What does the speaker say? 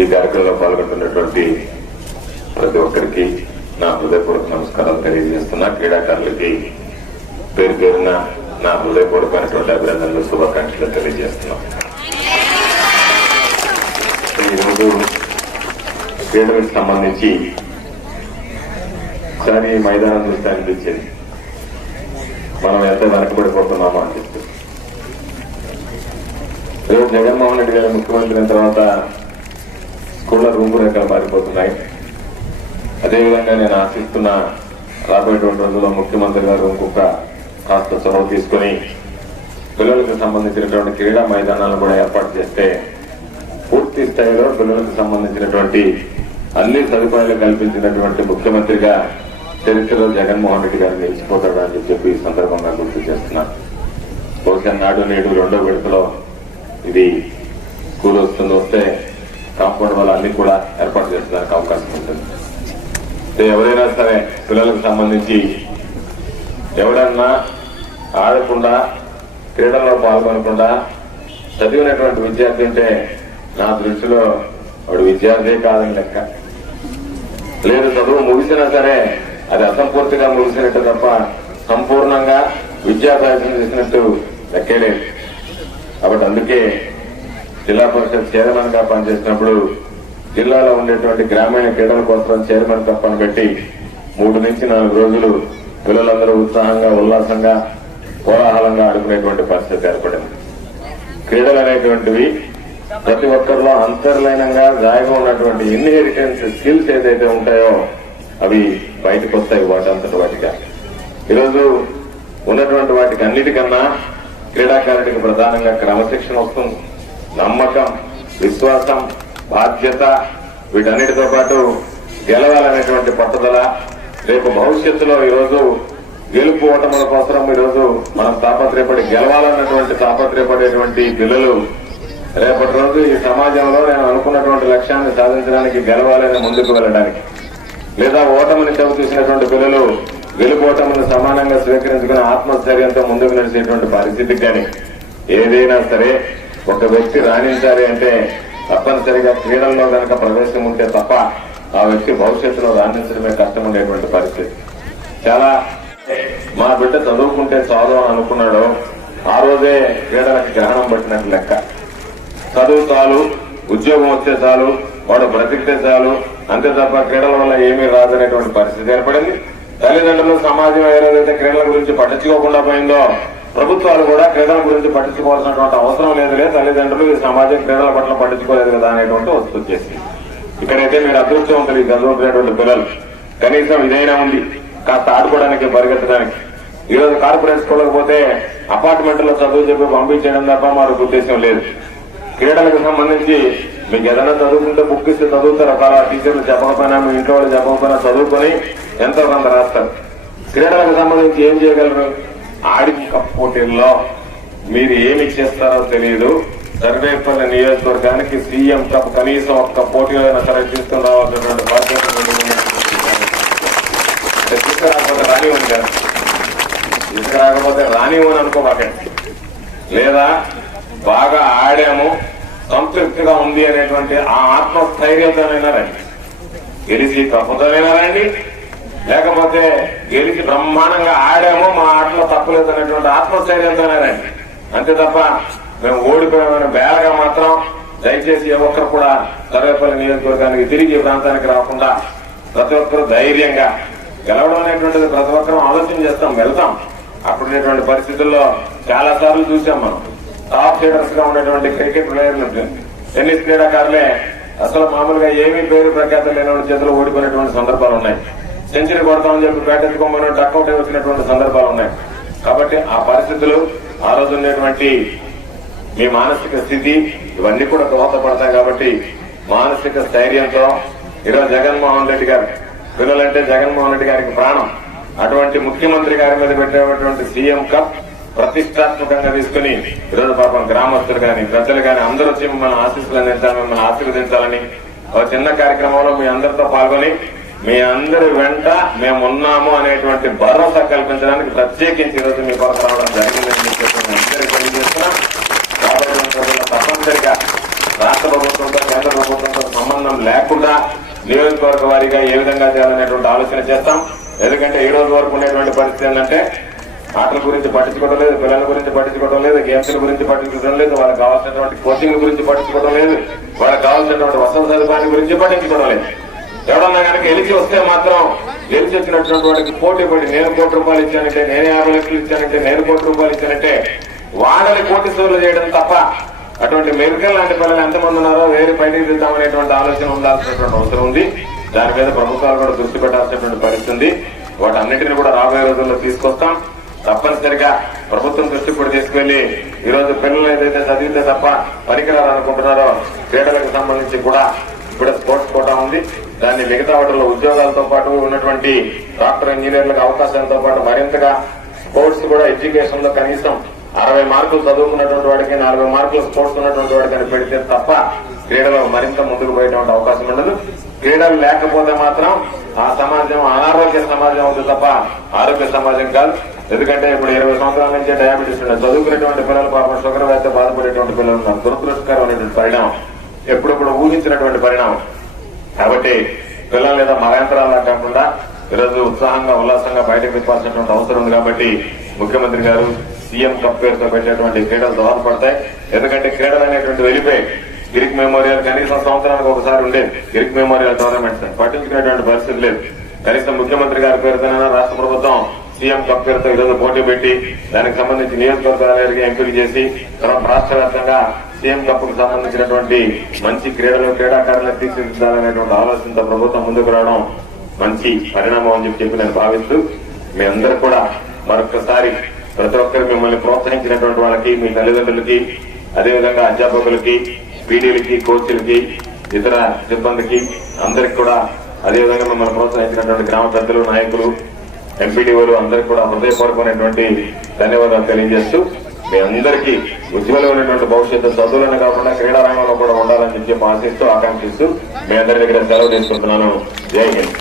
ఈ కార్యక్రమంలో పాల్గొంటున్నటువంటి ప్రతి ఒక్కరికి నా హృదయపూర్వక నమస్కారాలు తెలియజేస్తున్నా. క్రీడాకారులకి పేరు పేరున నా హృదయపూర్వకమైనటువంటి అభినందనలు శుభాకాంక్షలు తెలియజేస్తున్నాం. ఈరోజు క్రీడలకు సంబంధించి ఒకసారి మైదానం చూస్తే అనిపించింది. మనం ఎంత వెనకబడిపోతున్నామో అని చెప్పి. రేపు జగన్మోహన్ రెడ్డి గారు ముఖ్యమంత్రి అయిన తర్వాత స్కూళ్ళ రూమ్ రకాలు మారిపోతున్నాయి. అదేవిధంగా నేను ఆశిస్తున్న రాబోయేటువంటి రోజుల్లో ముఖ్యమంత్రి గారు ఇంకొక కాస్త చొరవ తీసుకుని పిల్లలకు సంబంధించినటువంటి క్రీడా మైదానాలను కూడా ఏర్పాటు చేస్తే పూర్తి స్థాయిలో పిల్లలకు సంబంధించినటువంటి అన్ని సదుపాయాలు కల్పించినటువంటి ముఖ్యమంత్రిగా చరిత్రలో జగన్మోహన్ రెడ్డి గారు నిలిచిపోతాడు అని చెప్పి ఈ సందర్భంగా గుర్తు చేస్తున్నాను బహుశా నాడు నేడు రెండో విడతలో ఇది స్కూల్ వస్తుంది వస్తే కాంపౌండ్ వల్ల అన్ని కూడా ఏర్పాటు చేసడానికి అవకాశం ఉంటుంది. ఎవరైనా సరే పిల్లలకు సంబంధించి ఎవడన్నా ఆడకుండా క్రీడల్లో పాల్గొనకుండా చదివినటువంటి విద్యార్థి ఉంటే నా దృష్టిలో వాడు విద్యార్థి కాదని లెక్క. లేదు చదువు ముగిసినా సరే అది అసంపూర్తిగా ముగిసినట్టు తప్ప సంపూర్ణంగా విద్యాభ్యాసం చేసినట్టు లెక్కేలేదు కాబట్టి అందుకే జిల్లా పరిషత్ చైర్మన్గా పనిచేసినప్పుడు జిల్లాలో ఉండేటువంటి గ్రామీణ క్రీడల కోసం చైర్మన్ తప్పని పెట్టి మూడు నుంచి నాలుగు రోజులు పిల్లలందరూ ఉత్సాహంగా ఉల్లాసంగా కోలాహలంగా ఆడుకునేటువంటి పరిస్థితి ఏర్పడింది. క్రీడలు అనేటువంటివి ప్రతి ఒక్కరిలో అంతర్లీనంగా గాయగా ఉన్నటువంటి ఇన్హెరిటెన్స్ స్కిల్స్ ఏదైతే ఉంటాయో అవి బయటకు వస్తాయి వాటంతటి వాటిగా. ఈరోజు ఉన్నటువంటి వాటికి అన్నిటికన్నా క్రీడాకారుడికి ప్రధానంగా క్రమశిక్షణ వస్తుంది. నమ్మకం విశ్వాసం బాధ్యత వీటన్నిటితో పాటు గెలవాలనేటువంటి పట్టుదల రేపు భవిష్యత్తులో ఈరోజు గెలుపు ఓటముల కోసం ఈరోజు మనం తాపత్రయపడి గెలవాలన్నటువంటి తాపత్రయపడేటువంటి పిల్లలు రేపటి రోజు ఈ సమాజంలో నేను అనుకున్నటువంటి లక్ష్యాన్ని సాధించడానికి గెలవాలని ముందుకు వెళ్ళడానికి. లేదా ఓటమిని చెవి చూసినటువంటి పిల్లలు గెలుపోటమును సమానంగా స్వీకరించుకుని ఆత్మస్థైర్యంతో ముందుకు నడిచేటువంటి పరిస్థితికి కానీ ఏదైనా సరే ఒక వ్యక్తి రాణించాలి అంటే తప్పనిసరిగా క్రీడల్లో కనుక ప్రవేశం ఉంటే తప్ప ఆ వ్యక్తి భవిష్యత్తులో రాణించడమే కష్టం ఉండేటువంటి పరిస్థితి. చాలా మా బిడ్డ చదువుకుంటే చాలు అని అనుకున్నాడు ఆ రోజే క్రీడలకు గ్రహణం పట్టినట్టు లెక్క. చదువు చాలు ఉద్యోగం వస్తే చాలు వాడు బ్రతికితే చాలు అంతే తప్ప క్రీడల వల్ల ఏమీ రాదనేటువంటి పరిస్థితి ఏర్పడింది. తల్లిదండ్రులు సమాజం ఏదైతే క్రీడల గురించి పట్టించుకోకుండా పోయిందో ప్రభుత్వాలు కూడా క్రీడల గురించి పట్టించుకోవాల్సినటువంటి అవసరం లేదులే తల్లిదండ్రులు ఈ సమాజం క్రీడల పట్ల పట్టించుకోలేదు కదా అనేటువంటి వస్తు చేసి ఇక్కడైతే మీరు అదృష్టవంతులు చదువుతున్నటువంటి పిల్లలు. కనీసం ఇదైనా ఉంది కాస్త ఆడుకోవడానికి పరిగెత్తడానికి. ఈ రోజు కార్పొరేట్ స్కూళ్ళకి పోతే అపార్ట్మెంట్లో చదువు చెప్పి పంపించడం తప్ప మాకు ఉద్దేశం లేదు. క్రీడలకు సంబంధించి మీకు ఏదైనా చదువుకుంటే బుక్ ఇస్తే చదువుతారు. ఒకవేళ టీచర్లు చెప్పకపోయినా మీ ఇంట్లో వాళ్ళు చెప్పకపోయినా చదువుకొని ఎంతో కొంత రాస్తారు. క్రీడలకు సంబంధించి ఏం చేయగలరు? ఆడి కప్ పోటీల్లో మీరు ఏమి చేస్తారో తెలియదు సర్వేపల్లి నియోజకవర్గానికి సీఎం కప్ కనీసం ఒక్క పోటీలో సరే తీసుకుని రావాల్సినటువంటి బాధ్యత తీసుకురాకపోతే రానివ్వండి కదా. తీసుకురాకపోతే రానివ్వని అనుకోబాకండి లేదా బాగా ఆడాము సంతృప్తిగా ఉంది అనేటువంటి ఆ ఆత్మస్థైర్యంతోనైనా రండి. గెలిచి కప్పుతోనైనా రండి. లేకపోతే గెలిచి బ్రహ్మాండంగా ఆడాము మా ఆటలో తప్పులేదు అనేటువంటి ఆత్మస్థైర్యంతోనేనండి. అంతే తప్ప మేము ఓడిపోయామని బేలగా మాత్రం దయచేసి ఏ ఒక్కరు కూడా తరవేపల్లి నియోజకవర్గానికి తిరిగి ప్రాంతానికి రాకుండా ప్రతి ఒక్కరు ధైర్యంగా గెలవడం అనేటువంటిది ప్రతి ఒక్కరం ఆలోచన చేస్తాం వెళ్తాం. అప్పుడున్నటువంటి పరిస్థితుల్లో చాలా సార్లు చూసాం మనం. టాప్ లీడర్స్గా ఉన్నటువంటి క్రికెట్ ప్లేయర్లు టెన్నిస్ క్రీడాకారులే అసలు మామూలుగా ఏమీ పేరు ప్రఖ్యాత లేని చేతిలో ఓడిపోయినటువంటి సందర్భాలు ఉన్నాయి. సెంచరీ కొడతామని చెప్పి బ్యాటెత్తుకోమని డక్అవుట్ వచ్చినటువంటి సందర్భాలు ఉన్నాయి. కాబట్టి ఆ పరిస్థితులు ఆ రోజు ఉన్నటువంటి మీ మానసిక స్థితి ఇవన్నీ కూడా దోహదపడతాయి కాబట్టి మానసిక స్థైర్యంతో ఈరోజు జగన్మోహన్ రెడ్డి గారు పిల్లలంటే జగన్మోహన్ రెడ్డి గారికి ప్రాణం. అటువంటి ముఖ్యమంత్రి గారి మీద పెట్టేటువంటి సీఎం కప్ ప్రతిష్టాత్మకంగా తీసుకుని ఈరోజు పాపం గ్రామస్తులు కాని ప్రజలు కానీ అందరూ వచ్చి మిమ్మల్ని ఆశీస్సులు అందించాలని మిమ్మల్ని ఆశీర్వదించాలని ఒక చిన్న కార్యక్రమంలో మీ అందరితో పాల్గొని మీ అందరి వెంట మేము ఉన్నాము అనేటువంటి భరోసా కల్పించడానికి ప్రత్యేకించి ఈరోజు మీ కొరకు రావడం జరిగిందని చెప్పి అందరికీ తప్పనిసరిగా రాష్ట్ర ప్రభుత్వంతో కేంద్ర ప్రభుత్వంతో సంబంధం లేకుండా నియోజకవర్గ వారీగా ఏ విధంగా చేయాలనేటువంటి ఆలోచన చేస్తాం. ఎందుకంటే ఈ రోజు వరకు ఉండేటువంటి పరిస్థితి ఏంటంటే ఆటల గురించి పట్టించుకోవడం లేదు పిల్లల గురించి పట్టించుకోవడం లేదు గేమ్స్ గురించి పట్టించుకోవడం లేదు వాళ్ళకి కావాల్సినటువంటి కోచింగ్ గురించి పట్టించుకోవడం లేదు వాళ్ళకి కావాల్సినటువంటి వసతి సదుపాయాల గురించి పట్టించుకోవడం లేదు. ఎవడన్నా కనుక గెలిచి వస్తే మాత్రం గెలిచి వచ్చినటువంటి వాడికి పోటీ పడి నేను కోటి రూపాయలు ఇచ్చానంటే నేను యాభై లక్షలు ఇచ్చానంటే నేను కోటి రూపాయలు ఇచ్చానంటే వాళ్ళని కోటి సూర్యులు చేయడం తప్ప అటువంటి మెరుకల్ లాంటి పిల్లలు ఎంతమంది ఉన్నారో వేరే బయటికి దిద్దామనేటువంటి ఆలోచన ఉండాల్సినటువంటి అవసరం ఉంది. దాని మీద ప్రభుత్వాలు కూడా దృష్టి పెట్టాల్సినటువంటి పరిస్థితి ఉంది. వాటన్నిటిని కూడా రాబోయే రోజుల్లో తీసుకొస్తాం. తప్పనిసరిగా ప్రభుత్వం దృష్టి కూడా తీసుకెళ్ళి ఈరోజు పిల్లలు ఏదైతే చదివితే తప్ప పనికిరాలనుకుంటున్నారో క్రీడలకు సంబంధించి కూడా ఇప్పుడు స్పోర్ట్స్ కోటా ఉంది. దాన్ని మిగతా వాటిలో ఉద్యోగాలతో పాటు ఉన్నటువంటి డాక్టర్ ఇంజనీర్లకు అవకాశాలతో పాటు మరింతగా స్పోర్ట్స్ కూడా ఎడ్యుకేషన్లో కనీసం అరవై మార్కులు చదువుకున్నటువంటి వాడికి నలభై మార్కులు స్పోర్ట్స్ ఉన్నటువంటి వాడికి పెడితే తప్ప క్రీడలో మరింత ముందుకు పోయేటువంటి అవకాశం ఉండదు. క్రీడలు లేకపోతే మాత్రం ఆ సమాజం అనారోగ్య సమాజం అవుతుంది తప్ప ఆరోగ్య సమాజం కాదు. ఎందుకంటే ఇప్పుడు ఇరవై సంవత్సరాల నుంచి డయాబెటీస్ ఉన్నాయి. చదువుకునేటువంటి పిల్లలు పాపం షుగర్ వ్యాధితో బాధపడేటువంటి పిల్లలు దురదృష్టకరమైనటువంటి పరిణామం. ఎప్పుడప్పుడు ఊహించినటువంటి పరిణామం. కాబట్టి పిల్లలు లేదా మగయంత్రాలా కాకుండా ఈరోజు ఉత్సాహంగా ఉల్లాసంగా బయటకు తిప్పాల్సినటువంటి అవసరం ఉంది కాబట్టి ముఖ్యమంత్రి గారు సీఎం కప్ పేరుతో పెట్టేటువంటి క్రీడలు దోహదపడతాయి ఎందుకంటే క్రీడలు అనేటువంటి వెళ్ళిపోయి గిరిక్ మెమోరియల్ కనీసం సంవత్సరానికి ఒకసారి ఉండేది. గిరిక్ మెమోరియల్ టోర్నమెంట్ పట్టించుకునేటువంటి పరిస్థితి లేదు. కనీసం ముఖ్యమంత్రి గారి పేరుతోనైనా రాష్ట్ర ప్రభుత్వం సీఎం కప్ పేరుతో ఈరోజు పోటీ పెట్టి దానికి సంబంధించి నియోజకవర్గాలకి ఎంపిక చేసి తర్వాత రాష్ట్ర వ్యాప్తంగా సీఎం కప్కు సంబంధించినటువంటి మంచి క్రీడలు క్రీడాకారులను తీర్చిదిద్దాలనేటువంటి ఆలోచనతో ప్రభుత్వం ముందుకు రావడం మంచి పరిణామం అని చెప్పి చెప్పి నేను భావిస్తూ మీ అందరూ కూడా మరొకసారి ప్రతి ఒక్కరు మిమ్మల్ని ప్రోత్సహించినటువంటి వాళ్ళకి మీ తల్లిదండ్రులకి అదేవిధంగా అధ్యాపకులకి పీడీలకి కోచ్లకి ఇతర సిబ్బందికి అందరికి కూడా అదేవిధంగా మిమ్మల్ని ప్రోత్సహించినటువంటి గ్రామ పెద్దలు నాయకులు ఎంపీడీఓలు అందరికి కూడా హృదయపూర్వకమైనటువంటి ధన్యవాదాలు తెలియజేస్తూ మీ అందరికీ ఉజ్వలమైనటువంటి భవిష్యత్తు చదువులను కాకుండా క్రీడారంగంలో కూడా ఉండాలని చెప్పి ఆశిస్తూ ఆకాంక్షిస్తూ మీ అందరి దగ్గర సెలవు తీసుకుంటున్నాను. జై హింద్.